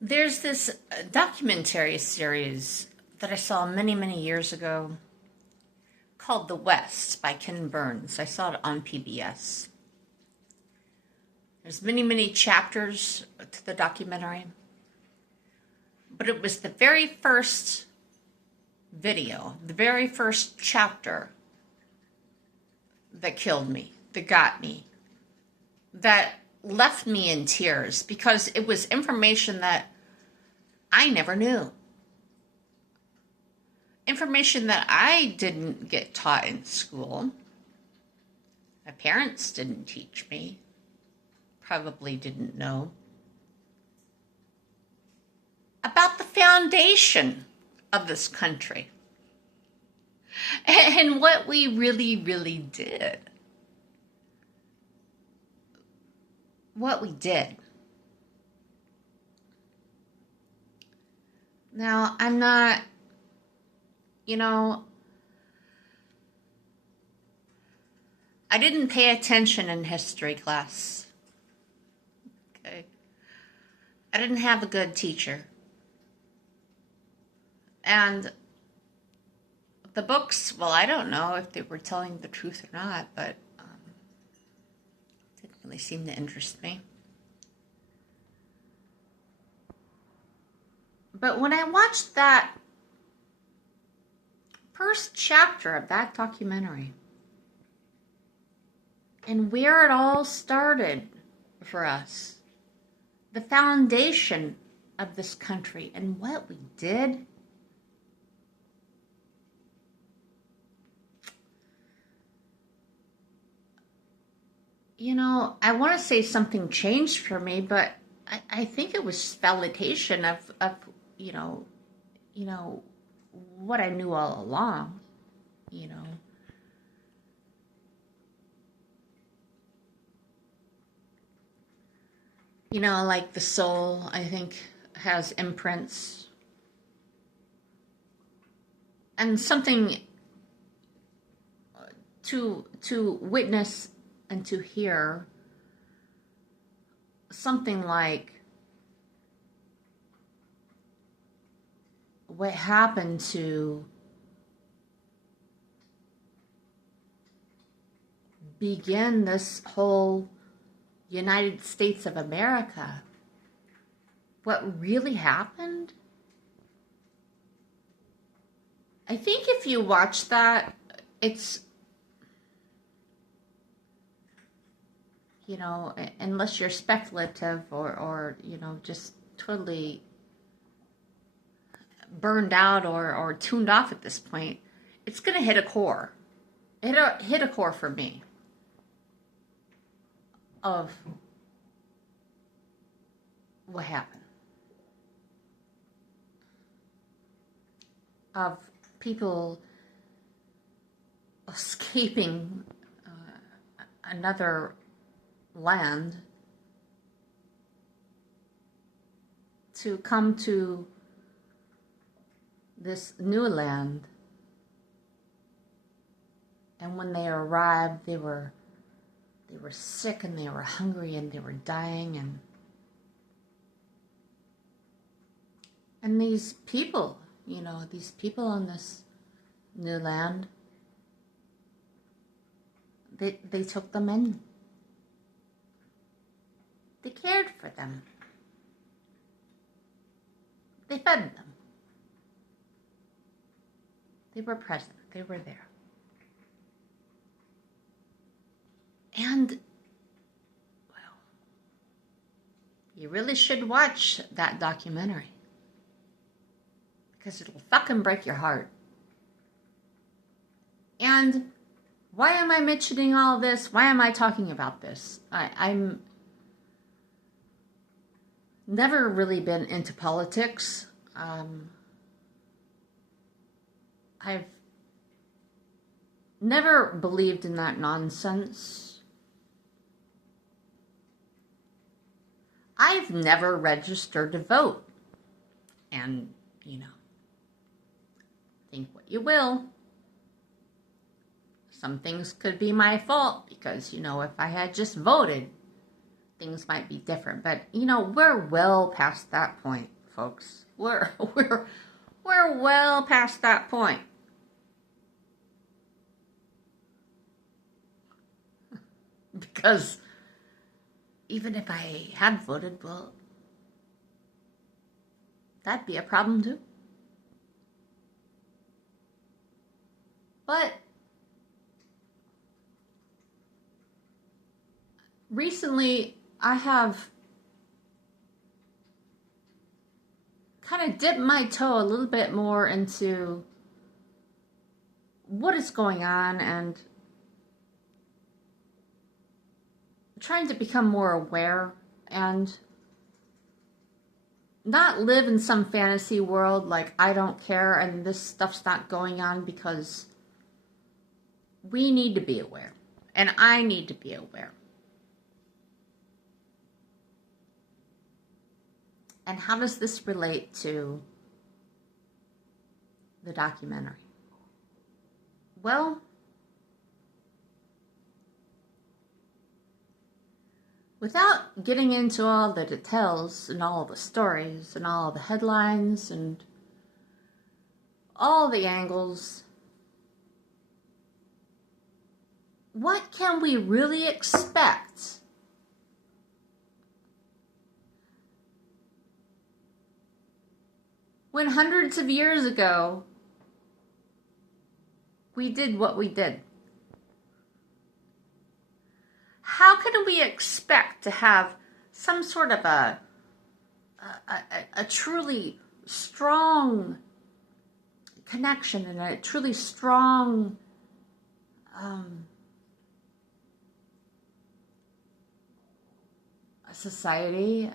There's this documentary series that I saw many, many years ago called The West by Ken Burns. I saw it on PBS. There's many, many chapters to the documentary, but it was the very first video, the very first chapter that killed me, that got me, that left me in tears because it was information that I never knew. Information that I didn't get taught in school. My parents didn't teach me. Probably didn't know. About the foundation of this country. And what we really, really did. What we did. Now, I'm not, I didn't pay attention in history class. Okay. I didn't have a good teacher. And the books, well, I don't know if they were telling the truth or not, but didn't really seem to interest me. But when I watched that first chapter of that documentary and where it all started for us, the foundation of this country and what we did, I want to say something changed for me, but I think it was validation of what I knew all along, like the soul, I think, has imprints. And something to witness and to hear something like what happened to begin this whole United States of America. What really happened? I think if you watch that, it's, unless you're speculative or just totally burned out or tuned off at this point, it's going to hit a core. Hit a core for me of what happened. Of people escaping another land to come to this new land. And when they arrived, they were sick and they were hungry and they were dying, and these people, these people on this new land, they took them in. They cared for them. They fed them. They were present. They were there. And, well, you really should watch that documentary. Because it'll fucking break your heart. And why am I mentioning all this? Why am I talking about this? I'm never really been into politics. I've never believed in that nonsense. I've never registered to vote. And, think what you will. Some things could be my fault because, if I had just voted, things might be different. But, you know, we're well past that point, folks. We're well past that point. Because even if I had voted, well, that'd be a problem too. But recently, I have kind of dipped my toe a little bit more into what is going on and trying to become more aware and not live in some fantasy world like I don't care and this stuff's not going on, because we need to be aware and I need to be aware. And how does this relate to the documentary? Well, without getting into all the details and all the stories and all the headlines and all the angles, what can we really expect when hundreds of years ago we did what we did? How can we expect to have some sort of a truly strong connection and a truly strong society?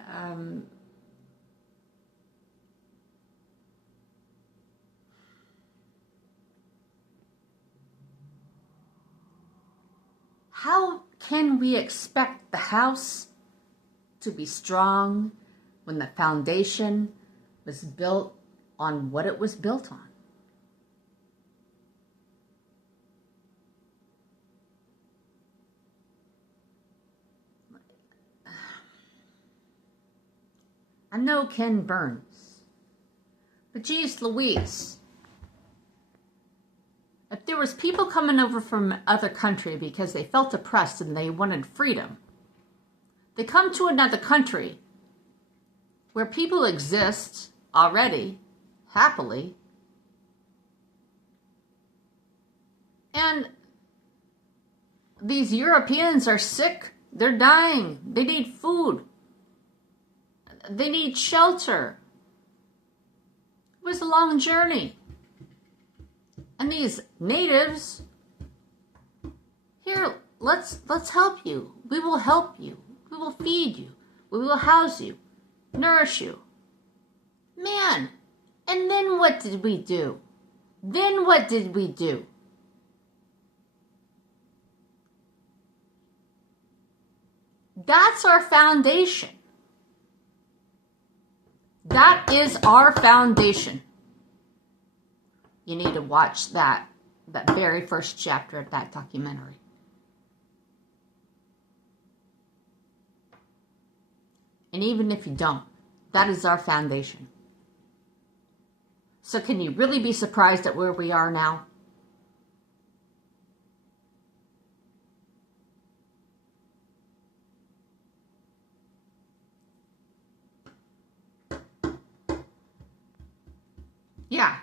How can we expect the house to be strong when the foundation was built on what it was built on? I know Ken Burns, but geez Louise, if there was people coming over from other country because they felt oppressed and they wanted freedom, they come to another country where people exist already, happily, and these Europeans are sick, they're dying, they need food, they need shelter. It was a long journey. And these natives, here, let's help you. We will help you. We will feed you. We will house you, nourish you. Man, and then what did we do? Then what did we do? That's our foundation. That is our foundation. You need to watch that very first chapter of that documentary. And even if you don't, that is our foundation. So can you really be surprised at where we are now? Yeah.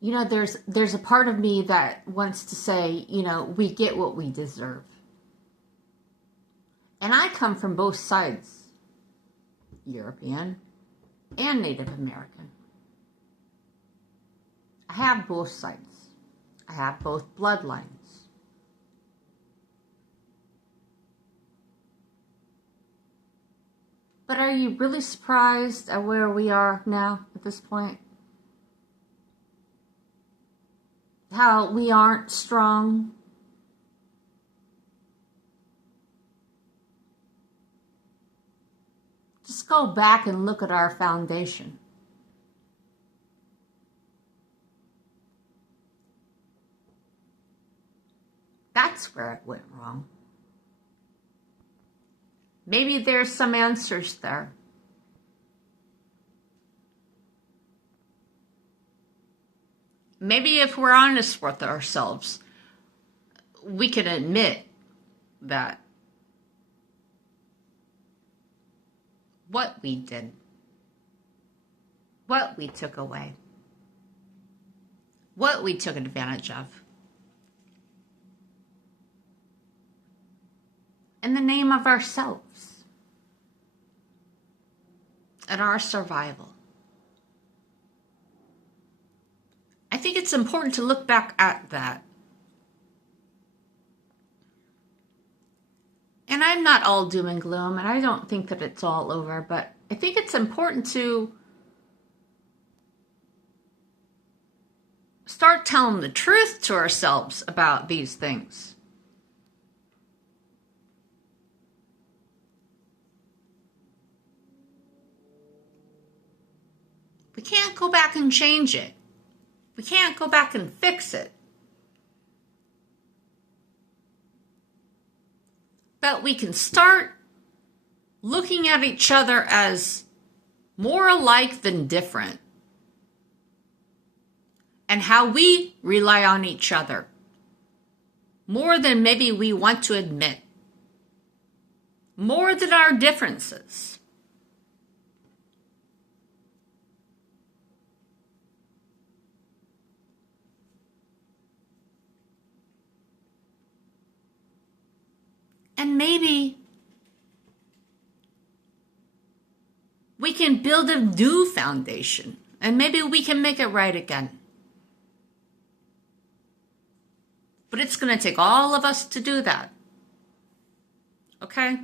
You know, there's a part of me that wants to say, you know, we get what we deserve. And I come from both sides, European and Native American. I have both sides. I have both bloodlines. But are you really surprised at where we are now at this point? How we aren't strong? Just go back and look at our foundation. that's where it went wrong. Maybe there's some answers there. Maybe if we're honest with ourselves, we can admit that what we did, what we took away, what we took advantage of, in the name of ourselves and our survival. I think it's important to look back at that. And I'm not all doom and gloom, and I don't think that it's all over, but I think it's important to start telling the truth to ourselves about these things. We can't go back and change it. We can't go back and fix it. But we can start looking at each other as more alike than different, and how we rely on each other more than maybe we want to admit, more than our differences. And maybe we can build a new foundation, and maybe we can make it right again. But it's going to take all of us to do that. Okay?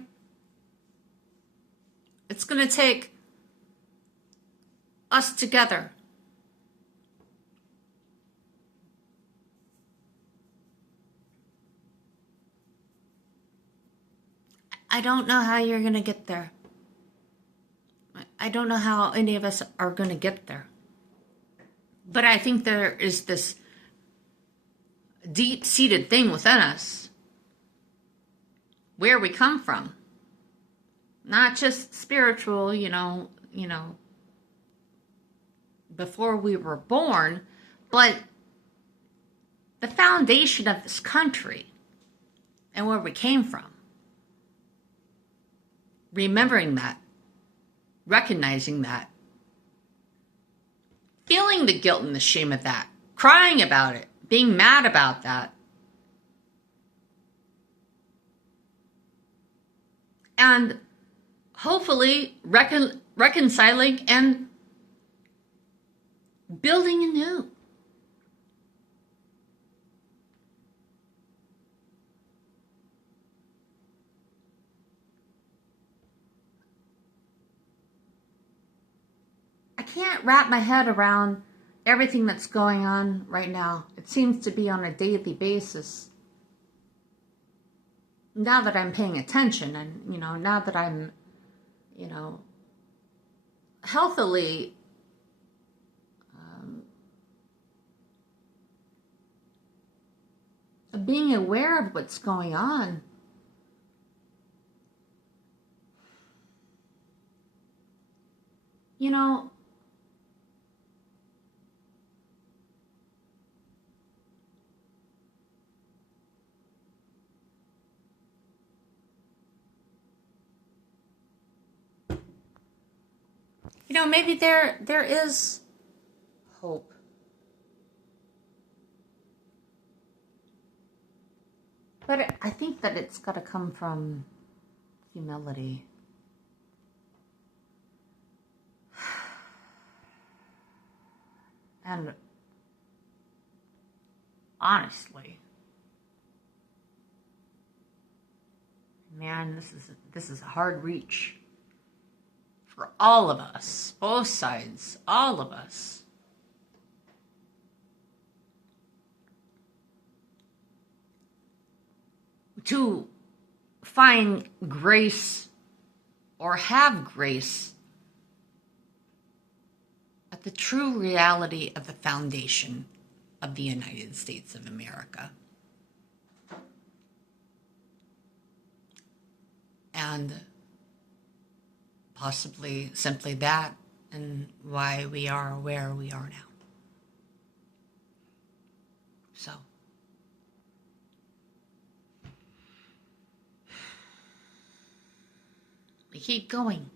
It's going to take us together. I don't know how you're going to get there. I don't know how any of us are going to get there. But I think there is this deep-seated thing within us, where we come from. Not just spiritual, before we were born, but the foundation of this country and where we came from. Remembering that, recognizing that, feeling the guilt and the shame of that, crying about it, being mad about that, and hopefully reconciling and building anew. I can't wrap my head around everything that's going on right now. It seems to be on a daily basis. Now that I'm paying attention, and, now that I'm, healthily being aware of what's going on, maybe there is hope. But I think that it's got to come from humility. And honestly, man, this is a hard reach for all of us, both sides, all of us. To find grace or have grace at the true reality of the foundation of the United States of America. and possibly simply that, and why we are where we are now. So, we keep going.